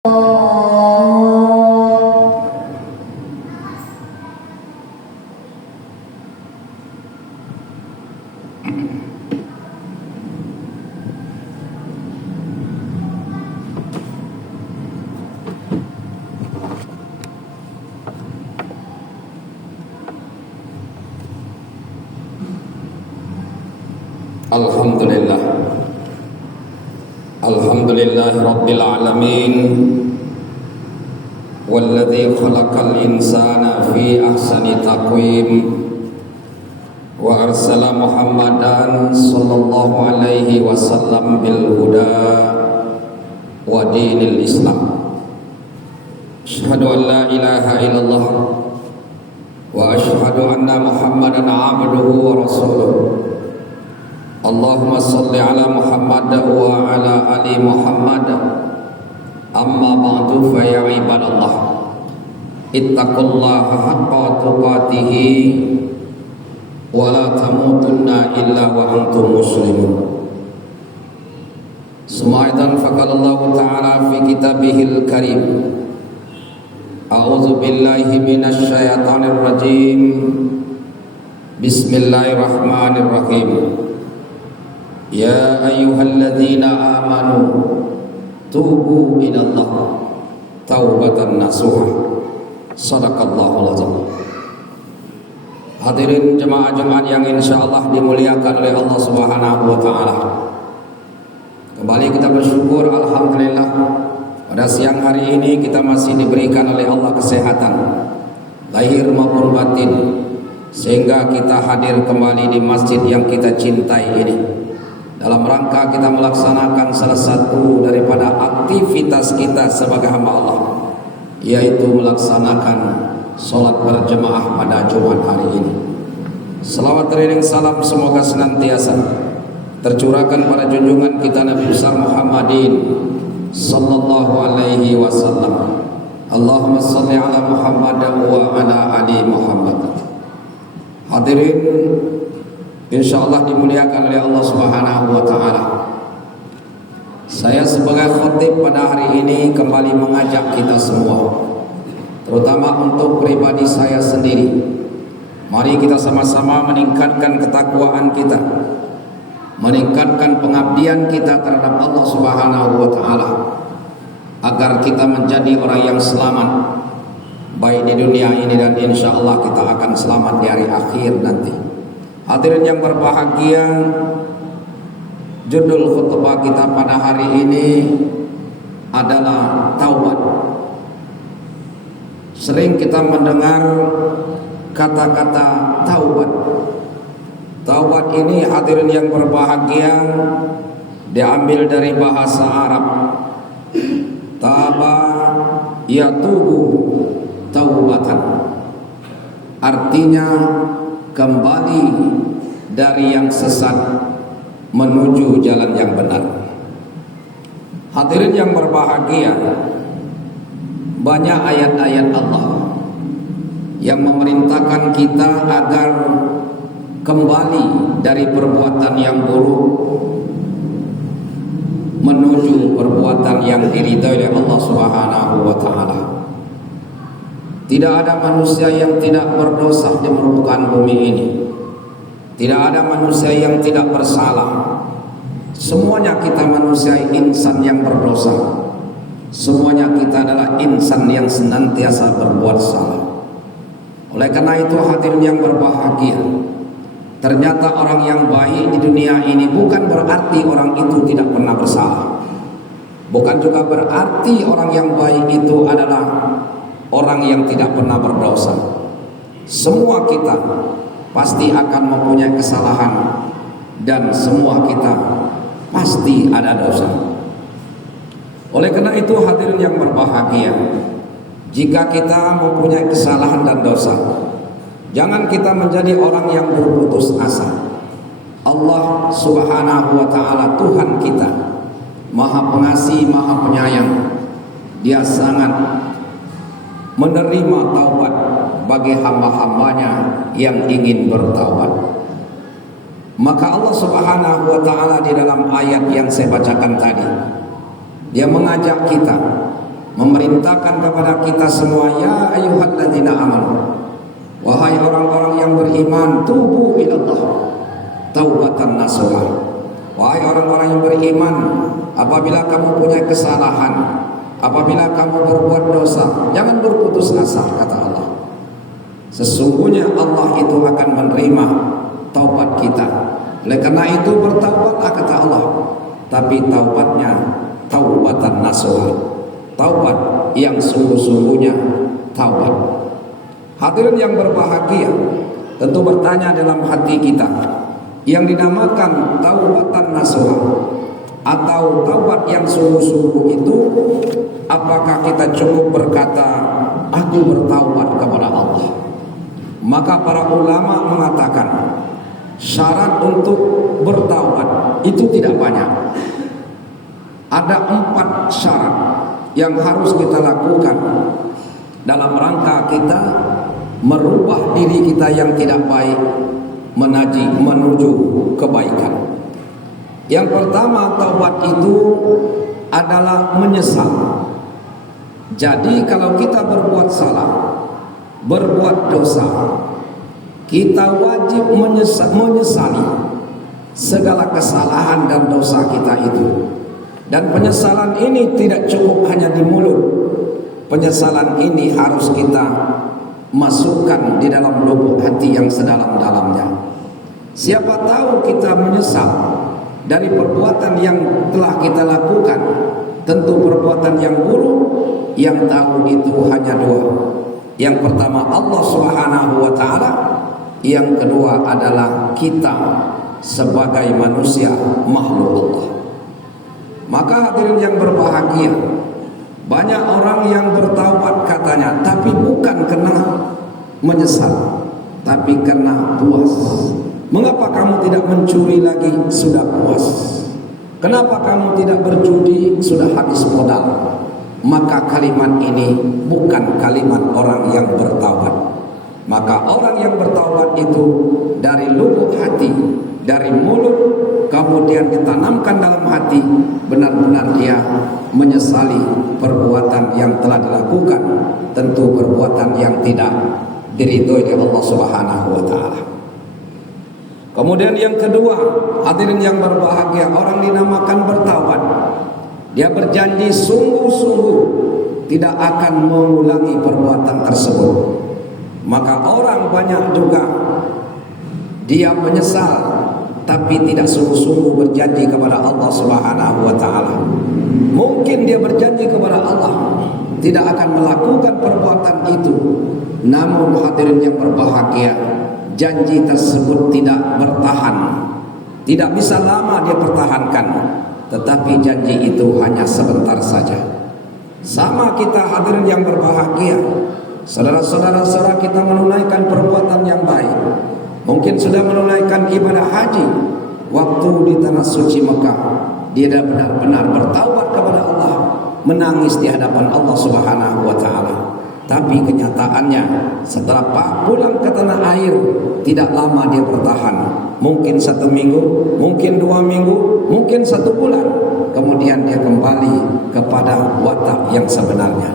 Alhamdulillah, Alhamdulillah Rabbil Alamin, walladzi khalaqal insana fi ahsani taqwim, wa arsala Muhammadan sallallahu alaihi wasallam bil huda wa dinil Islam. Asyhadu an la ilaha illallah wa asyhadu anna Muhammadan abduhu wa rasuluh. Allahumma salli ala Muhammad wa ala ali Muhammad. Amma ba'du fa ya ibadallah, ittaqullaha haqqa tuqatihi wa la tamutunna illa wa antum muslimun. Sumaitan faqalallahu ta'ala fi kitabihil karim. A'udzu billahi minasy syaithanir rajim. Bismillahirrahmanirrahim. Ya ayyuhalladzina amanu tubu ilallah taubatan nasuha. Shadaqallahul azim. Hadirin jemaah Jumat yang insyaallah dimuliakan oleh Allah Subhanahu wa taala. Kembali kita bersyukur alhamdulillah pada siang hari ini kita masih diberikan oleh Allah kesehatan lahir maupun batin, sehingga kita hadir kembali di masjid yang kita cintai ini dalam rangka kita melaksanakan salah satu daripada aktivitas kita sebagai hamba Allah, yaitu melaksanakan sholat berjemaah pada Jumat hari ini. Selawat teriring salam semoga senantiasa tercurahkan pada junjungan kita Nabi besar Muhammadin sallallahu alaihi wasallam. Allahumma salli ala Muhammad wa ala ali Muhammad. Hadirin insyaallah dimuliakan oleh Allah Subhanahu wa taala. Saya sebagai khatib pada hari ini kembali mengajak kita semua, terutama untuk pribadi saya sendiri. Mari kita sama-sama meningkatkan ketakwaan kita, meningkatkan pengabdian kita terhadap Allah Subhanahu wa taala, agar kita menjadi orang yang selamat baik di dunia ini dan insyaallah kita akan selamat di hari akhir nanti. Hadirin yang berbahagia, judul khutbah kita pada hari ini adalah taubat. Sering kita mendengar kata-kata taubat. Taubat ini, hadirin yang berbahagia, diambil dari bahasa Arab. Taba yatubu taubatan, artinya kembali dari yang sesat menuju jalan yang benar. Hadirin yang berbahagia, banyak ayat-ayat Allah yang memerintahkan kita agar kembali dari perbuatan yang buruk menuju perbuatan yang diridhai oleh Allah Subhanahu wa taala. Tidak ada manusia yang tidak berdosa di permukaan bumi ini. Tidak ada manusia yang tidak bersalah. Semuanya kita manusia insan yang berdosa. Semuanya kita adalah insan yang senantiasa berbuat salah. Oleh karena itu hadirin yang berbahagia, ternyata orang yang baik di dunia ini bukan berarti orang itu tidak pernah bersalah. Bukan juga berarti orang yang baik itu adalah orang yang tidak pernah berdosa. Semua kita pasti akan mempunyai kesalahan, dan semua kita pasti ada dosa. Oleh karena itu hadirin yang berbahagia, jika kita mempunyai kesalahan dan dosa, jangan kita menjadi orang yang berputus asa. Allah Subhanahu wa taala Tuhan kita Maha Pengasih, Maha Penyayang. Dia sangat menerima taubat bagi hamba-hambanya yang ingin bertaubat. Maka Allah Subhanahu wa taala di dalam ayat yang saya bacakan tadi, Dia mengajak kita memerintahkan kepada kita semua, ya ayyuhalladzina amanu, wahai orang-orang yang beriman, tubu ilallah taubatan nasuha. Wahai orang-orang yang beriman, apabila kamu punya kesalahan, apabila kamu berbuat dosa, jangan berputus asa, kata Allah. Sesungguhnya Allah itu akan menerima taubat kita. Oleh karena itu bertaubatlah, kata Allah. Tapi taubatnya taubatan nasuha, taubat yang sungguh-sungguhnya taubat. Hadirin yang berbahagia, tentu bertanya dalam hati kita, yang dinamakan taubatan nasuha atau taubat yang sungguh-sungguh itu, apakah kita cukup berkata aku bertaubat kepada Allah? Maka para ulama mengatakan syarat untuk bertaubat itu tidak banyak. Ada 4 syarat yang harus kita lakukan dalam rangka kita merubah diri kita yang tidak baik menuju kebaikan. Yang pertama, taubat itu adalah menyesal. Jadi kalau kita berbuat salah, berbuat dosa, kita wajib menyesali segala kesalahan dan dosa kita itu. Dan penyesalan ini tidak cukup hanya di mulut. Penyesalan ini harus kita masukkan di dalam lubuk hati yang sedalam-dalamnya. Siapa tahu kita menyesal dari perbuatan yang telah kita lakukan, tentu perbuatan yang buruk, yang tahu itu hanya 2. Yang pertama Allah Subhanahu wa taala, yang kedua adalah kita sebagai manusia makhluk Allah. Maka hadirin yang berbahagia, banyak orang yang bertaubat katanya, tapi bukan karena menyesal, tapi karena puas. Mengapa kamu tidak mencuri lagi? Sudah puas. Kenapa kamu tidak berjudi? Sudah habis modal. Maka kalimat ini bukan kalimat orang yang bertaubat. Maka orang yang bertaubat itu dari lubuk hati, dari mulut, kemudian ditanamkan dalam hati, benar-benar dia menyesali perbuatan yang telah dilakukan, tentu perbuatan yang tidak diridhoi oleh Allah Subhanahu wa taala. Kemudian yang kedua, hadirin yang berbahagia, orang dinamakan bertaubat. Dia berjanji sungguh-sungguh tidak akan mengulangi perbuatan tersebut. Maka orang banyak juga dia menyesal tapi tidak sungguh-sungguh berjanji kepada Allah Subhanahu wa taala. Mungkin dia berjanji kepada Allah tidak akan melakukan perbuatan itu, namun hadirin yang berbahagia, janji tersebut tidak bertahan, tidak bisa lama dia pertahankan, tetapi janji itu hanya sebentar saja. Sama kita hadirin yang berbahagia, saudara-saudara kita menunaikan perbuatan yang baik, mungkin sudah menunaikan ibadah haji, waktu di tanah suci Mekah dia benar-benar bertaubat kepada Allah, menangis di hadapan Allah Subhanahu wa taala. Tapi kenyataannya setelah pulang ke tanah air, tidak lama dia bertahan. Mungkin 1 minggu, mungkin 2 minggu, mungkin 1 bulan. Kemudian dia kembali kepada watak yang sebenarnya.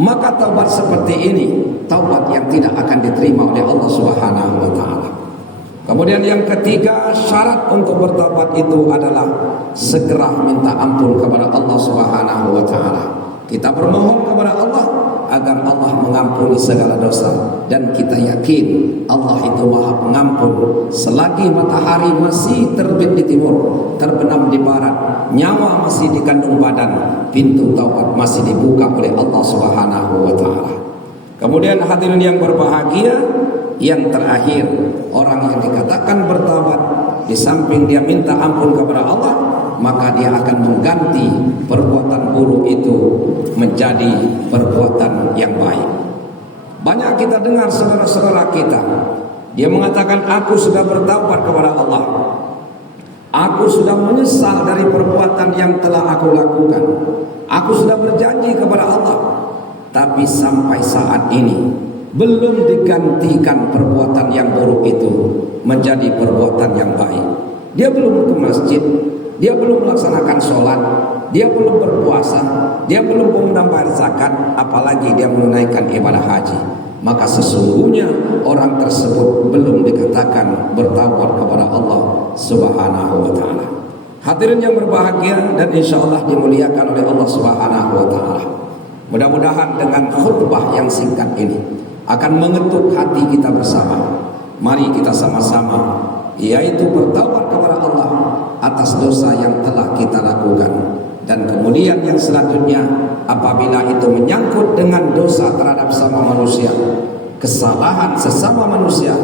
Maka taubat seperti ini, taubat yang tidak akan diterima oleh Allah Subhanahu wa taala. Kemudian yang ketiga, syarat untuk bertaubat itu adalah segera minta ampun kepada Allah Subhanahu wa taala. Kita bermohon kepada Allah agar Allah mengampuni segala dosa, dan kita yakin Allah itu Maha Pengampun. Selagi matahari masih terbit di timur, terbenam di barat, nyawa masih dikandung badan, pintu taubat masih dibuka oleh Allah Subhanahu wa taala. Kemudian hadirin yang berbahagia, yang terakhir, orang yang dikatakan bertaubat, di samping dia minta ampun kepada Allah, maka dia akan mengganti perbuatan buruk itu menjadi perbuatan yang baik. Banyak kita dengar saudara-saudara kita, dia mengatakan, aku sudah bertaubat kepada Allah, aku sudah menyesal dari perbuatan yang telah aku lakukan, aku sudah berjanji kepada Allah, tapi sampai saat ini belum digantikan perbuatan yang buruk itu menjadi perbuatan yang baik. Dia belum ke masjid, dia belum melaksanakan sholat, dia belum berpuasa, dia belum membayar zakat, apalagi dia menunaikan ibadah haji, maka sesungguhnya orang tersebut belum dikatakan bertaubat kepada Allah Subhanahu wa taala. Hadirin yang berbahagia dan insyaallah dimuliakan oleh Allah Subhanahu wa taala. Mudah-mudahan dengan khutbah yang singkat ini akan mengetuk hati kita bersama. Mari kita sama-sama yaitu bertaubat kepada Allah atas dosa yang telah kita lakukan. Dan kemudian yang selanjutnya, apabila itu menyangkut dengan dosa terhadap sama manusia, kesalahan sesama manusia,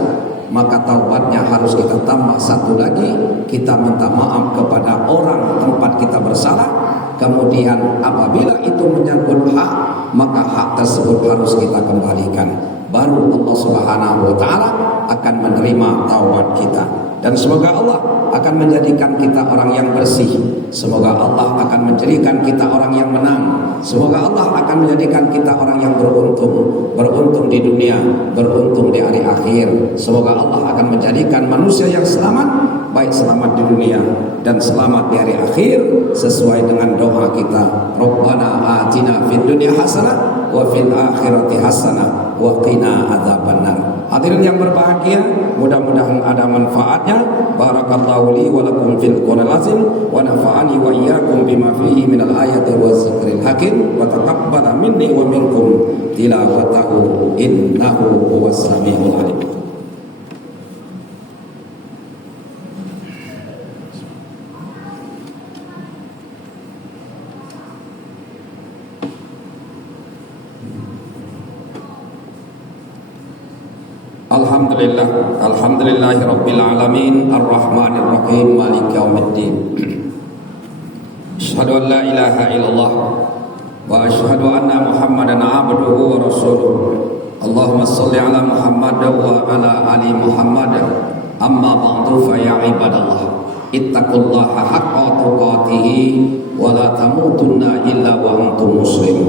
maka taubatnya harus kita tambah satu lagi, kita minta maaf kepada orang tempat kita bersalah. Kemudian apabila itu menyangkut hak, maka hak tersebut harus kita kembalikan. Baru Allah Subhanahu wa taala akan menerima taubat kita. Dan semoga Allah akan menjadikan kita orang yang bersih. Semoga Allah akan menjadikan kita orang yang menang. Semoga Allah akan menjadikan kita orang yang beruntung. Beruntung di dunia, beruntung di hari akhir. Semoga Allah akan menjadikan manusia yang selamat, baik selamat di dunia dan selamat di hari akhir, sesuai dengan doa kita. Rabbana atina fid dunya hasanah wa fil akhirati hasanah wa qina adzabannar. Hadirin yang berbahagia, mudah-mudahan ada manfaatnya. Barakallahu li wa lakum fil Qur'anil azim wa nafa'ani wa iyyakum bima fihi minal ayati waz zikril hakim wa taqabbala minni wa minkum tilawatahu innahu huwas samiul alim. Alhamdulillahi rabbil alamin arrahmanir rahim maliki yaumiddin. Asyhadu an la ilaha illallah wa asyhadu anna Muhammadan abduhu wa rasuluh. Allahumma shalli ala Muhammad wa ala ali Muhammad. Amma ba'du fa ya ibadallah, ittaqullaha haqqa tuqatih wa la tamutunna illa wa antum muslimun.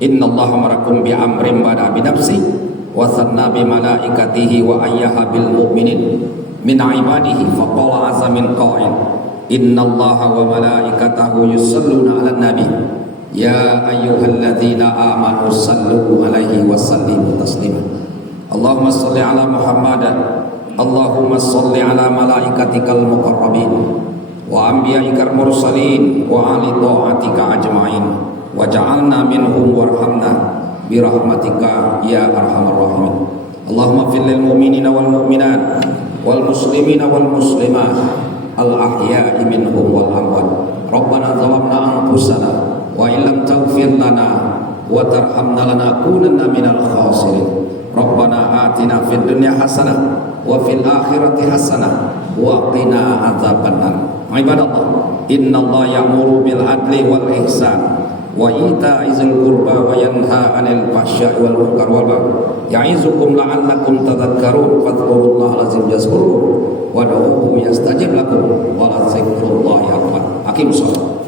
Innallaha ma'akum bi amrin bada bi nafsihi wa sanna bi malaikatihi wa ayyaha bil mu'minin min ibadihi faqala azza min qa'il innallaha wa malaikatahu yusalluna 'alan nabi ya ayyuhalladzina amanu sallu 'alaihi wa sallimu taslima. Allahumma shalli 'ala Muhammad, Allahumma shalli 'ala malaikatikal muqarrabin wa anbiya'ikal mursalin wa ali ta'atika ajma'in wa ja'alna minhum warhamna birahmatika ya arhamar rahimin. Allahumma fil lil mu'minina wal mu'minat wal muslimina wal muslimat al ahya'i minhum wal amwat. Rabbana zalamna anfusana wa illam taghfir lana wa tarhamna lanakunanna minal khasirin. Rabbana atina fid dunya hasanah wa fil akhirati hasanah wa qina adzabannar. Ibadallah, innallaha ya'muru bil adli wal ihsan wa ita'i dzil qurba wa yanha 'anil fahsya'i wal munkar wal baghi ya'izukum la'allakum tadhakkarun fadhkurullaha lazim yazkurkum wa da'uhu yastajib lakum wa la dzikrullahi akbar. Aqimus shalah.